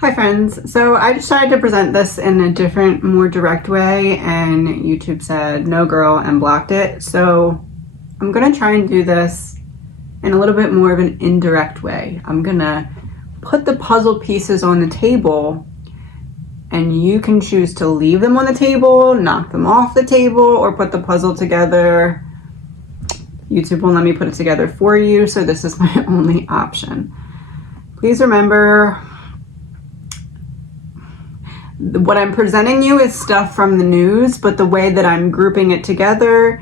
Hi friends, so I decided to present this in a different, more direct way, and YouTube said no girl and blocked it. So I'm gonna try and do this in a little bit more of an indirect way. I'm gonna put the puzzle pieces on the table and you can choose to leave them on the table, knock them off the table, or put the puzzle together. YouTube won't let me put it together for you, so this is my only option. Please remember, what I'm presenting you is stuff from the news, but the way that I'm grouping it together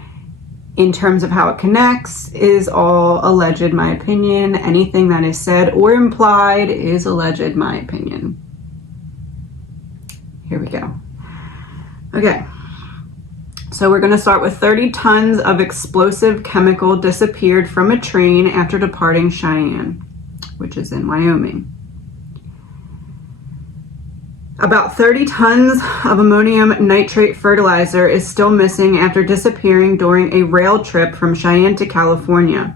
in terms of how it connects is all alleged my opinion. Anything that is said or implied is alleged my opinion. Here we go. Okay, so we're gonna start with 30 tons of explosive chemical disappeared from a train after departing Cheyenne, which is in Wyoming. About 30 tons of ammonium nitrate fertilizer is still missing after disappearing during a rail trip from Cheyenne to California.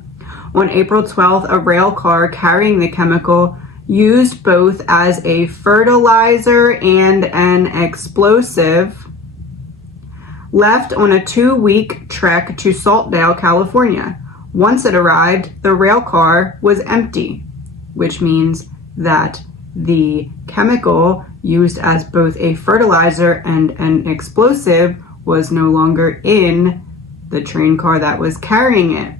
On April 12th, a rail car carrying the chemical, used both as a fertilizer and an explosive, left on a 2-week trek to Saltdale, California. Once it arrived, the rail car was empty, which means that the chemical used as both a fertilizer and an explosive was no longer in the train car that was carrying it.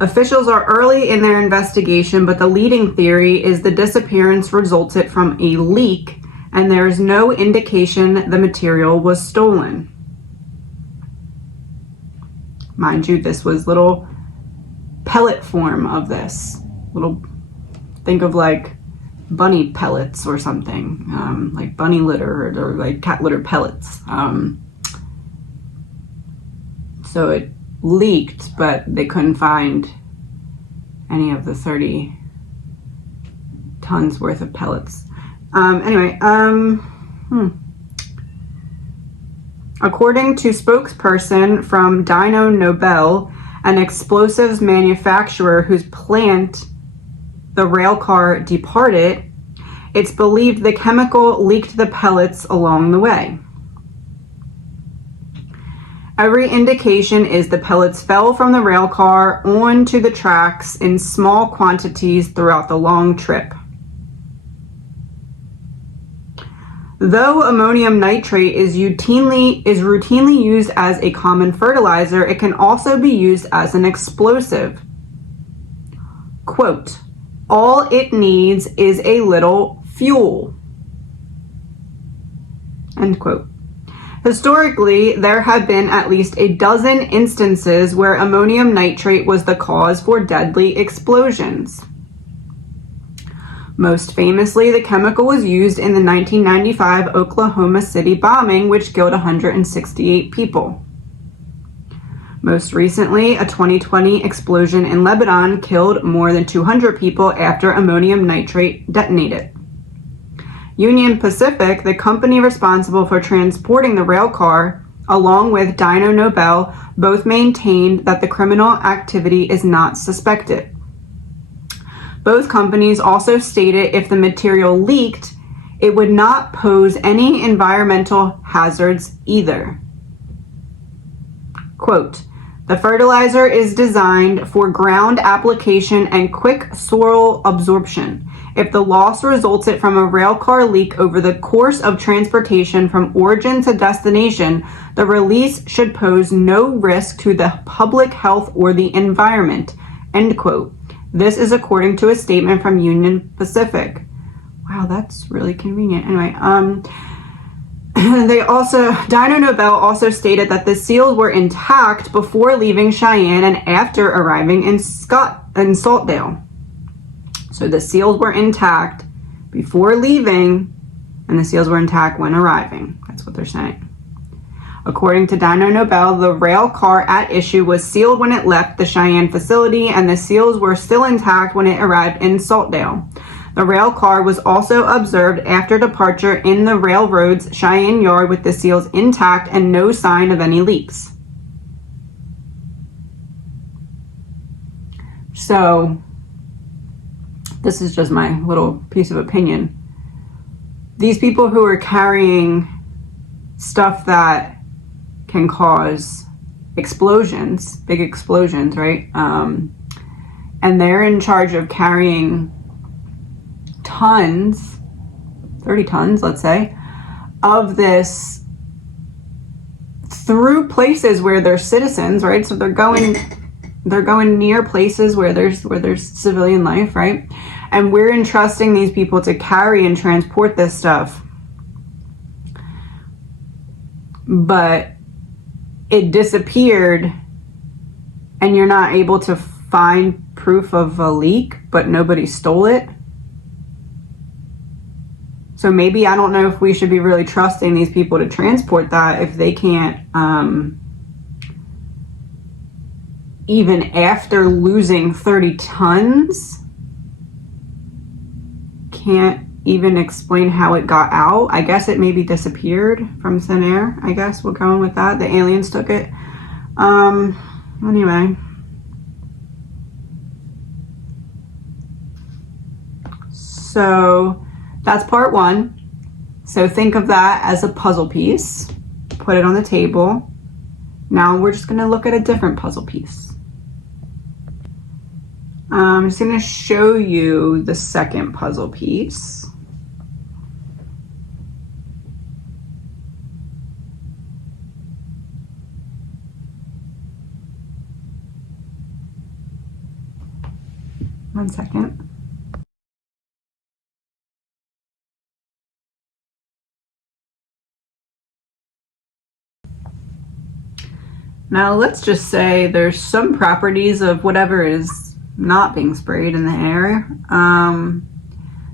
Officials are early in their investigation, but the leading theory is the disappearance resulted from a leak and there is no indication the material was stolen. Mind you, this was little pellet form of this. Think of like bunny pellets or something, like bunny litter or like cat litter pellets. So it leaked, but they couldn't find any of the 30 tons worth of pellets. According to spokesperson from Dyno Nobel, an explosives manufacturer whose plant the rail car departed, it's believed the chemical leaked the pellets along the way. Every indication is the pellets fell from the rail car onto the tracks in small quantities throughout the long trip. Though ammonium nitrate is routinely used as a common fertilizer, it can also be used as an explosive. Quote, "All it needs is a little fuel." End quote. Historically, there have been at least a dozen instances where ammonium nitrate was the cause for deadly explosions. Most famously, the chemical was used in the 1995 Oklahoma City bombing, which killed 168 people. Most recently, a 2020 explosion in Lebanon killed more than 200 people after ammonium nitrate detonated. Union Pacific, the company responsible for transporting the rail car, along with Dyno Nobel, both maintained that the criminal activity is not suspected. Both companies also stated if the material leaked, it would not pose any environmental hazards either. Quote, "The fertilizer is designed for ground application and quick soil absorption. If the loss resulted from a rail car leak over the course of transportation from origin to destination, the release should pose no risk to the public health or the environment." End quote. This is according to a statement from Union Pacific. Wow, that's really convenient. Anyway, Dyno Nobel also stated that the seals were intact before leaving Cheyenne and after arriving in Saltdale. So the seals were intact before leaving, and the seals were intact when arriving. That's what they're saying. According to Dyno Nobel, the rail car at issue was sealed when it left the Cheyenne facility, and the seals were still intact when it arrived in Saltdale. The rail car was also observed after departure in the railroad's Cheyenne yard with the seals intact and no sign of any leaks. So this is just my little piece of opinion. These people who are carrying stuff that can cause explosions, big explosions, right? And they're in charge of carrying tons, 30 tons, let's say, of this through places where there's citizens, right? So they're going near places where there's civilian life, right? And we're entrusting these people to carry and transport this stuff. But it disappeared and you're not able to find proof of a leak, but nobody stole it. So maybe, I don't know if we should be really trusting these people to transport that if they can't, even after losing 30 tons, can't even explain how it got out. I guess it maybe disappeared from thin air. I guess we're going with that. The aliens took it. Anyway. So that's part one. So think of that as a puzzle piece. Put it on the table. Now we're just going to look at a different puzzle piece. I'm just going to show you the second puzzle piece. One second. Now let's just say there's some properties of whatever is not being sprayed in the air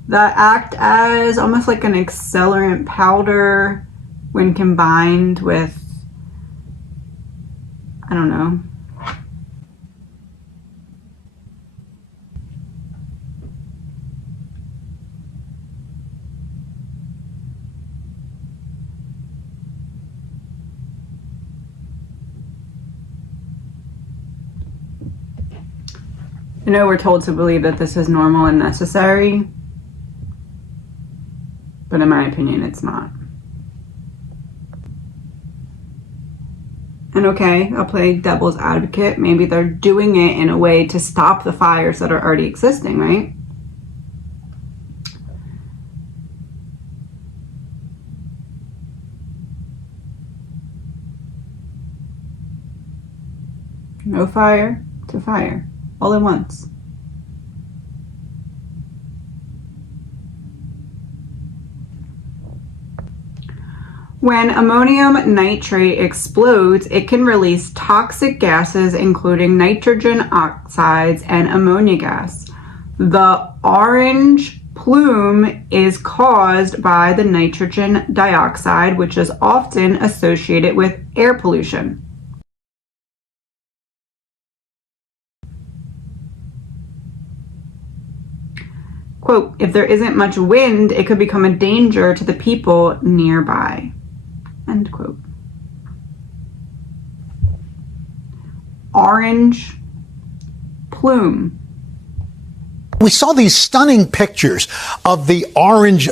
that act as almost like an accelerant powder when combined with, I don't know, I know we're told to believe that this is normal and necessary, but in my opinion, it's not. And okay, I'll play devil's advocate. Maybe they're doing it in a way to stop the fires that are already existing, right? No fire to fire. All at once. When ammonium nitrate explodes, it can release toxic gases including nitrogen oxides and ammonia gas. The orange plume is caused by the nitrogen dioxide, which is often associated with air pollution. Quote, if there isn't much wind, it could become a danger to the people nearby. End quote. Orange plume. We saw these stunning pictures of the orange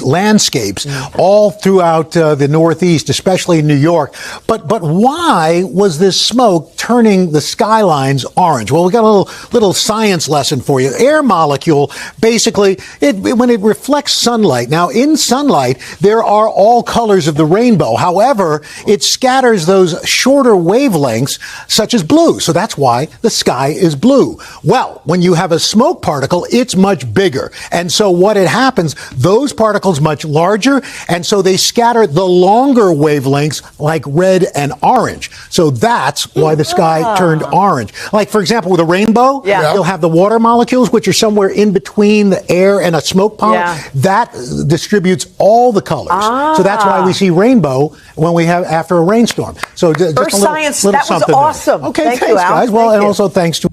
landscapes all throughout the Northeast, especially in New York. But why was this smoke turning the skylines orange? Well, we got a little science lesson for you. Air molecule, basically, when it reflects sunlight. Now, in sunlight, there are all colors of the rainbow. However, it scatters those shorter wavelengths, such as blue. So that's why the sky is blue. Well, when you have a smoke particle, it's much bigger. And so what it happens, those particles much larger, and so they scatter the longer wavelengths like red and orange. So that's why the sky turned orange. Like, for example, with a rainbow, you'll have the water molecules, which are somewhere in between the air and a smoke column. That distributes all the colors. So that's why we see rainbow when we have after a rainstorm. So just Earth science, that was awesome. Okay, thanks, you, guys. Well, and also thanks to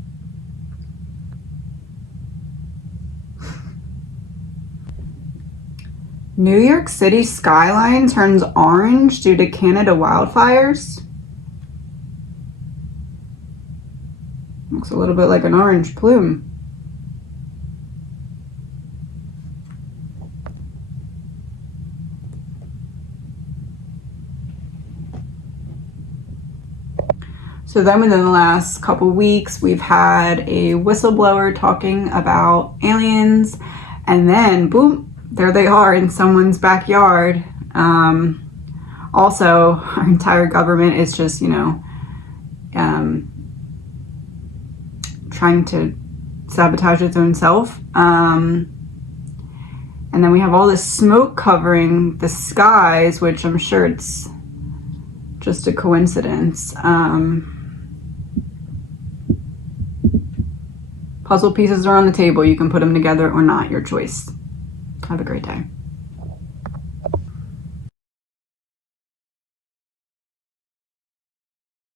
New York City skyline turns orange due to Canada wildfires. Looks a little bit like an orange plume. So then within the last couple weeks, we've had a whistleblower talking about aliens, and then boom, there they are in someone's backyard. Also, our entire government is just, trying to sabotage its own self. And then we have all this smoke covering the skies, which I'm sure it's just a coincidence. Puzzle pieces are on the table. You can put them together or not, your choice. Have a great day.